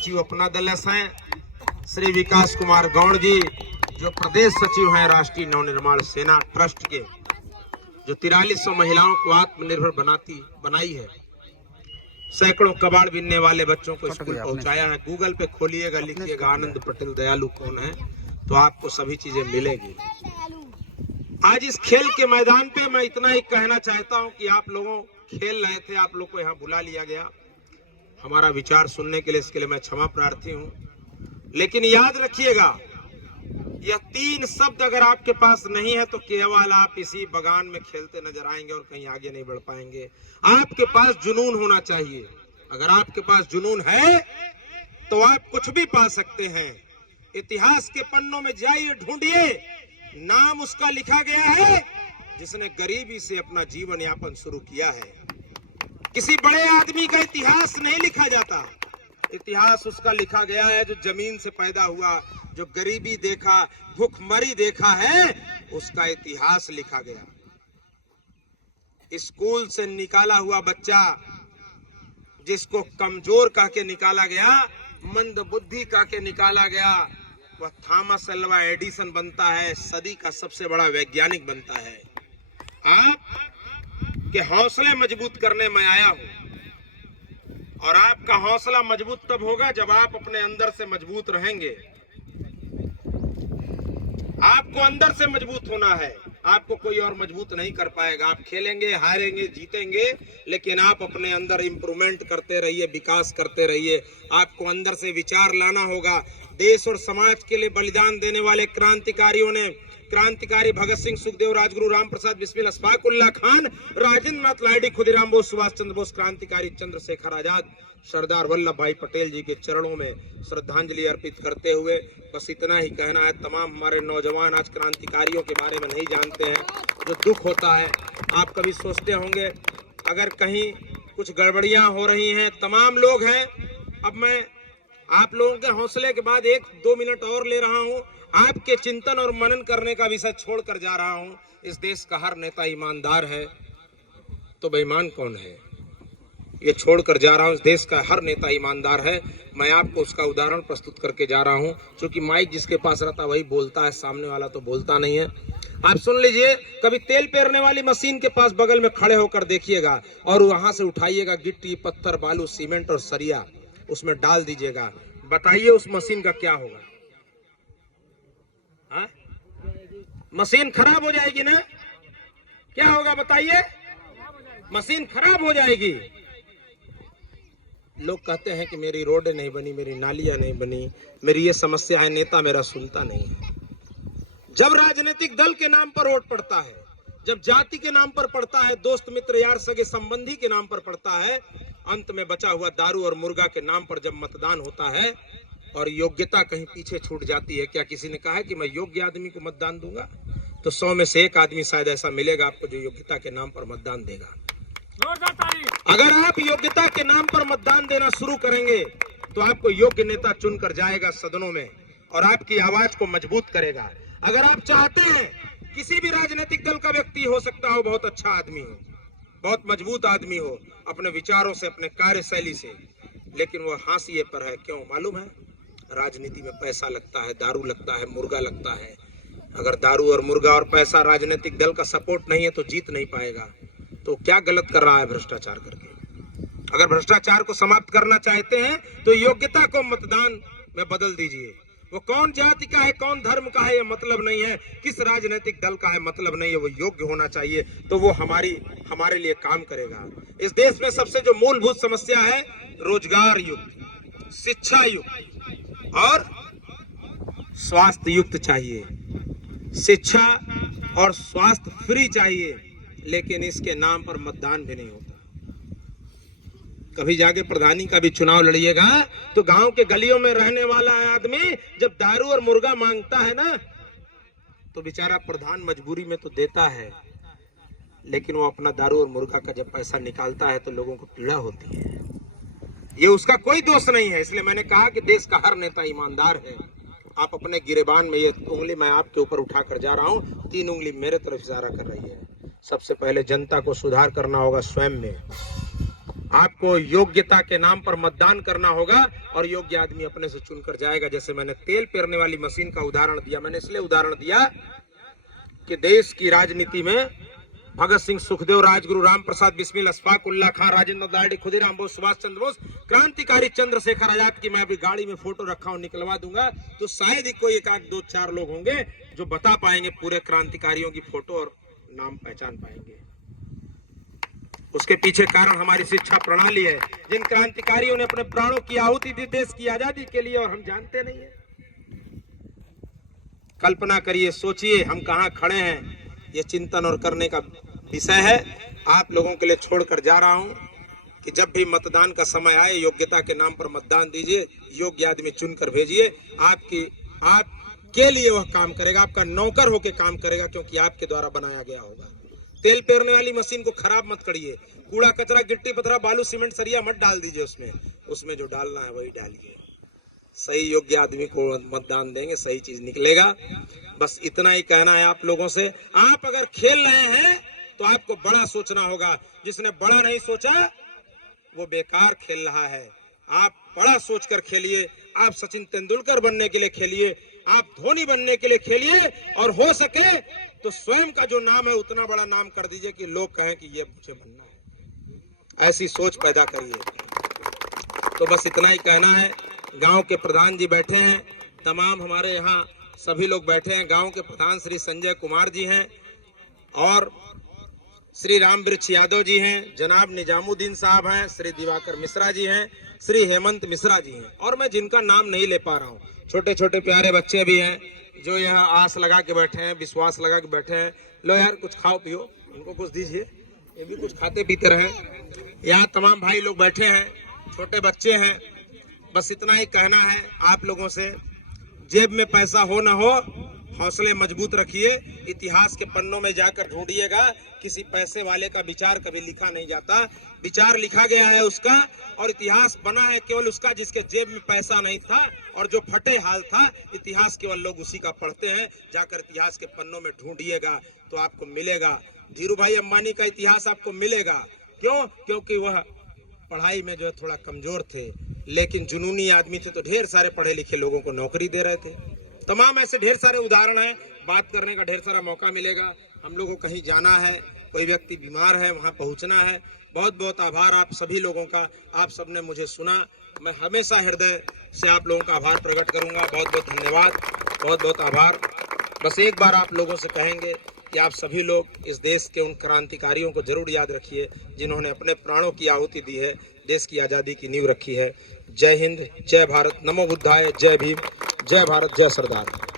सचिव अपना दलस हैं श्री विकास कुमार गौड़ जी, जो प्रदेश सचिव हैं राष्ट्रीय नवनिर्माण सेना ट्रस्ट के, जो 4300 महिलाओं को आत्मनिर्भर बनाई है, सैकड़ों कबाड़ बिनने वाले बच्चों को स्कूल पहुंचाया है। गूगल पे खोलिएगा, लिखिएगा आनंद पटेल दयालु कौन है, तो आपको सभी चीजें मिलेगी। आज इस खेल के मैदान पे मैं इतना ही कहना चाहता हूं कि आप लोगों खेल रहे थे, आप लोग को यहाँ बुला लिया गया हमारा विचार सुनने के लिए, इसके लिए मैं क्षमा प्रार्थी हूं। लेकिन याद रखिएगा, यह 3 शब्द अगर आपके पास नहीं है तो केवल आप इसी बगान में खेलते नजर आएंगे और कहीं आगे नहीं बढ़ पाएंगे। आपके पास जुनून होना चाहिए। अगर आपके पास जुनून है तो आप कुछ भी पा सकते हैं। इतिहास के पन्नों में जाइए, ढूंढिए, नाम उसका लिखा गया है जिसने गरीबी से अपना जीवन यापन शुरू किया है। किसी बड़े आदमी का इतिहास नहीं लिखा जाता, इतिहास उसका लिखा गया है जो जमीन से पैदा हुआ, जो गरीबी देखा, भूखमरी देखा है, उसका इतिहास लिखा गया। स्कूल से निकाला हुआ बच्चा जिसको कमजोर कह के निकाला गया, मंदबुद्धि कह के निकाला गया, वह थॉमस अल्वा एडिसन बनता है, सदी का सबसे बड़ा वैज्ञानिक बनता है। आप के हौसले मजबूत करने में आया हूं, और आपका हौसला मजबूत तब होगा जब आप अपने अंदर से मजबूत रहेंगे। आपको अंदर से मजबूत होना है, आपको कोई और मजबूत नहीं कर पाएगा। आप खेलेंगे, हारेंगे, जीतेंगे, लेकिन आप अपने अंदर इंप्रूवमेंट करते रहिए, विकास करते रहिए। आपको अंदर से विचार लाना होगा। देश और समाज के लिए बलिदान देने वाले क्रांतिकारियों ने, क्रांतिकारी भगत सिंह, सुखदेव, राजगुरु, राम प्रसाद बिस्मिल, अशफाक उल्लाह खान, राजेंद्र नाथ लाहिड़ी, खुदीराम बोस, सुभाष चंद्र बोस, क्रांतिकारी चंद्रशेखर आजाद, सरदार वल्लभ भाई पटेल जी के चरणों में श्रद्धांजलि अर्पित करते हुए बस इतना ही कहना है। तमाम हमारे नौजवान आज क्रांतिकारियों के बारे में नहीं जानते हैं, जो दुख होता है। आप कभी सोचते होंगे अगर कहीं कुछ गड़बड़ियां हो रही हैं, तमाम लोग हैं। अब मैं आप लोगों के हौसले के बाद 1-2 मिनट और ले रहा हूं, आपके चिंतन और मनन करने का विषय छोड़कर जा रहा हूं। इस देश का हर नेता ईमानदार है, तो बेईमान कौन है? ये छोड़कर जा रहा हूं, इस देश का हर नेता ईमानदार है। मैं आपको उसका उदाहरण प्रस्तुत करके जा रहा हूं, क्योंकि माइक जिसके पास रहता है वही बोलता है, सामने वाला तो बोलता नहीं है। आप सुन लीजिए, कभी तेल पेरने वाली मशीन के पास बगल में खड़े होकर देखिएगा और वहां से उठाइएगा गिट्टी, पत्थर, बालू, सीमेंट और सरिया, उसमें डाल दीजिएगा। बताइए उस मशीन का क्या होगा? हाँ? मशीन खराब हो जाएगी ना? क्या होगा बताइए? मशीन खराब हो जाएगी। लोग कहते हैं कि मेरी रोडें नहीं बनी, मेरी नालियां नहीं बनी, मेरी ये समस्या है, नेता मेरा सुनता नहीं है। जब राजनीतिक दल के नाम पर वोट पड़ता है, जब जाति के नाम पर पड़ता है, दोस्त मित्र यार सगे संबंधी के नाम पर पड़ता है, अंत में बचा हुआ दारू और मुर्गा के नाम पर जब मतदान होता है और योग्यता कहीं पीछे छूट जाती है। क्या किसी ने कहा है कि मैं योग्य आदमी को मतदान दूंगा? तो 100 में से 1 आदमी शायद ऐसा मिलेगा आपको जो योग्यता के नाम पर मतदान देगा। अगर आप योग्यता के नाम पर मतदान देना शुरू करेंगे तो आपको योग्य नेता चुनकर जाएगा सदनों में और आपकी आवाज को मजबूत करेगा। अगर आप चाहते हैं किसी भी राजनीतिक दल का व्यक्ति, हो सकता हो बहुत अच्छा आदमी हो, बहुत मजबूत आदमी हो अपने विचारों से, अपने कार्यशैली से, लेकिन वो हाशिए पर है। क्यों मालूम है? राजनीति में पैसा लगता है, दारू लगता है, मुर्गा लगता है। अगर दारू और मुर्गा और पैसा राजनीतिक दल का सपोर्ट नहीं है तो जीत नहीं पाएगा। तो क्या गलत कर रहा है भ्रष्टाचार करके? अगर भ्रष्टाचार को समाप्त करना चाहते हैं तो योग्यता को मतदान में बदल दीजिए। वो कौन जाति का है, कौन धर्म का है, ये मतलब नहीं है, किस राजनीतिक दल का है मतलब नहीं है, वो योग्य होना चाहिए, तो वो हमारे लिए काम करेगा। इस देश में सबसे जो मूलभूत समस्या है, रोजगार युक्त, शिक्षा युक्त और स्वास्थ्य युक्त चाहिए। शिक्षा और स्वास्थ्य फ्री चाहिए, लेकिन इसके नाम पर मतदान भी नहीं होता। कभी जाके प्रधानी का भी चुनाव लड़िएगा तो गांव के गलियों में रहने वाला आदमी जब दारू और मुर्गा मांगता है ना, तो बेचारा प्रधान मजबूरी में तो देता है, लेकिन वो अपना दारू और मुर्गा का जब पैसा निकालता है तो लोगों को पीड़ा होती है। ये उसका कोई दोष नहीं है। इसलिए मैंने कहा कि देश का हर नेता ईमानदार है। आप अपने गिरेबान में, ये उंगली मैं आपके ऊपर उठाकर जा रहा हूं, 3 उंगली मेरे तरफ इशारा कर रही है। सबसे पहले जनता को सुधार करना होगा स्वयं में। आपको योग्यता के नाम पर मतदान करना होगा और योग्य आदमी अपने से चुनकर जाएगा। जैसे मैंने तेल पेरने वाली मशीन का उदाहरण दिया, मैंने इसलिए उदाहरण दिया कि देश की राजनीति में भगत सिंह, सुखदेव, राजगुरु, राम प्रसाद बिस्मिल, अशफाक उल्लाह खान, राजेंद्र दार्डी, खुदीराम बोस, सुभाष चंद्र बोस, क्रांतिकारी चंद्रशेखर आजाद की मैं अभी गाड़ी में फोटो रखा हूं, निकलवा दूंगा तो शायद ही कोई एक आध दो चार लोग होंगे जो बता पाएंगे पूरे क्रांतिकारियों की फोटो और नाम पहचान पाएंगे। उसके पीछे कारण हमारी शिक्षा प्रणाली है, जिन क्रांतिकारियों ने अपने प्राणों की आहुति दी देश की आजादी के लिए और हम जानते नहीं है। कल्पना करिए, सोचिए हम कहां खड़े हैं। ये चिंतन और करने का विषय है। आप लोगों के लिए छोड़कर जा रहा हूं कि जब भी मतदान का समय आए योग्यता के नाम पर मतदान दीजिए, योग्य आदमी चुनकर भेजिए। आपके लिए वह काम करेगा, आपका नौकर होकर काम करेगा, क्योंकि आपके द्वारा बनाया गया होगा। तेल पेरने वाली मशीन को खराब मत करिए, कूड़ा कचरा गिट्टी पत्थरा बालू सीमेंट सरिया मत डाल दीजिए उसमें जो डालना है वही डालिए। सही योग्य आदमी को मतदान देंगे, सही चीज निकलेगा। बस इतना ही कहना है आप लोगों से। आप अगर खेल रहे हैं तो आपको बड़ा सोचना होगा, जिसने बड़ा नहीं सोचा वो बेकार खेल रहा है। आप बड़ा सोचकर खेलिए, आप सचिन तेंदुलकर बनने के लिए खेलिए, आप धोनी बनने के लिए खेलिए, और हो सके तो स्वयं का जो नाम है उतना बड़ा नाम कर दीजिए कि लोग कहें कि ये मुझे बनना है। ऐसी सोच पैदा करिए। तो बस इतना ही कहना है। गांव के प्रधान जी बैठे हैं, तमाम हमारे यहाँ सभी लोग बैठे हैं। गांव के प्रधान श्री संजय कुमार जी हैं और श्री राम वृक्ष यादव जी हैं, जनाब निजामुद्दीन साहब हैं, श्री दिवाकर मिश्रा जी हैं, श्री हेमंत मिश्रा जी हैं, और मैं जिनका नाम नहीं ले पा रहा हूँ। छोटे छोटे प्यारे बच्चे भी हैं जो यहाँ आस लगा के बैठे हैं, विश्वास लगा के बैठे हैं। लो यार कुछ खाओ पियो, इनको कुछ दीजिए, ये भी कुछ खाते पीते रहे। यहाँ तमाम भाई लोग बैठे हैं, छोटे बच्चे हैं। बस इतना ही कहना है आप लोगों से, जेब में पैसा हो ना हो, हौसले मजबूत रखिए। इतिहास के पन्नों में जाकर ढूंढिएगा, किसी पैसे वाले का विचार कभी लिखा नहीं जाता। विचार लिखा गया है उसका, और इतिहास बना है केवल उसका जिसके जेब में पैसा नहीं था और जो फटे हाल था। इतिहास केवल लोग उसी का पढ़ते हैं। जाकर इतिहास के पन्नों में ढूंढिएगा तो आपको मिलेगा। धीरू भाई अंबानी का इतिहास आपको मिलेगा। क्यों? क्योंकि वह पढ़ाई में जो है थोड़ा कमजोर थे, लेकिन जुनूनी आदमी थे, तो ढेर सारे पढ़े लिखे लोगों को नौकरी दे रहे थे। तमाम ऐसे ढेर सारे उदाहरण हैं, बात करने का ढेर सारा मौका मिलेगा। हम लोगों को कहीं जाना है, कोई व्यक्ति बीमार है, वहां पहुंचना है। बहुत बहुत आभार आप सभी लोगों का, आप सबने मुझे सुना। मैं हमेशा हृदय से आप लोगों का आभार प्रकट करूंगा। बहुत बहुत धन्यवाद, बहुत बहुत आभार। बस एक बार आप लोगों से कहेंगे कि आप सभी लोग इस देश के उन क्रांतिकारियों को जरूर याद रखिए जिन्होंने अपने प्राणों की आहुति दी है, देश की आज़ादी की नींव रखी है। जय हिंद, जय भारत, नमो बुद्धाय, जय भीम, जय भारत, जय सरदार।